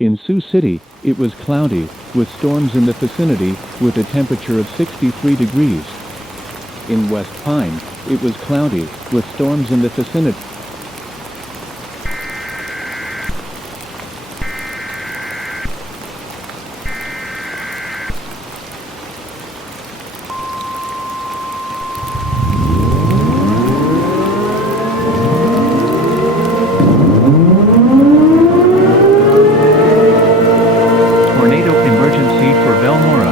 In Sioux City, it was cloudy, with storms in the vicinity, with a temperature of 63 degrees. In West Pine, it was cloudy, with storms in the vicinity. Tornado emergency for Velmora.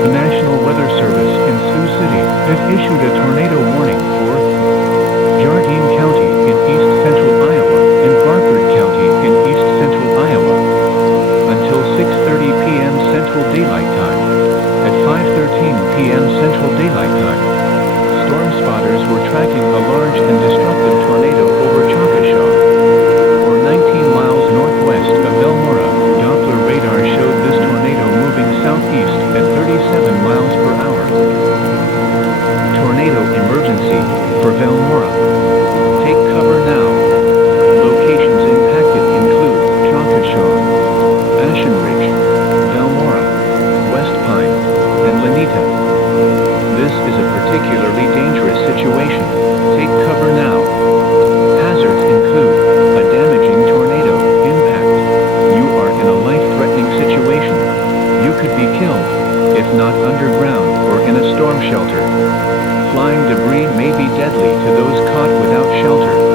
The National Weather Service in Sioux City has issued a tornado warning for Jardine County in east central Iowa and Barford County in east central Iowa until 6:30 p.m. Central Daylight Time. At 5:13 p.m. Central Daylight Time, storm spotters were tracking a large and destructive tornado over Chickasha, or 19 miles northwest of Velmora. Doppler radar showed this tornado moving southeast at 37 miles per hour. Tornado emergency for Velmora. Take cover now. Locations impacted include Chickasha, Ashen Ridge, Velmora, West Pine, and Lanita. This is a particularly dangerous situation. Take cover now. Hazards include a damaging tornado impact. You are in a life-threatening situation. You could be killed, if not underground or in a storm shelter. Flying debris may be deadly to those caught without shelter.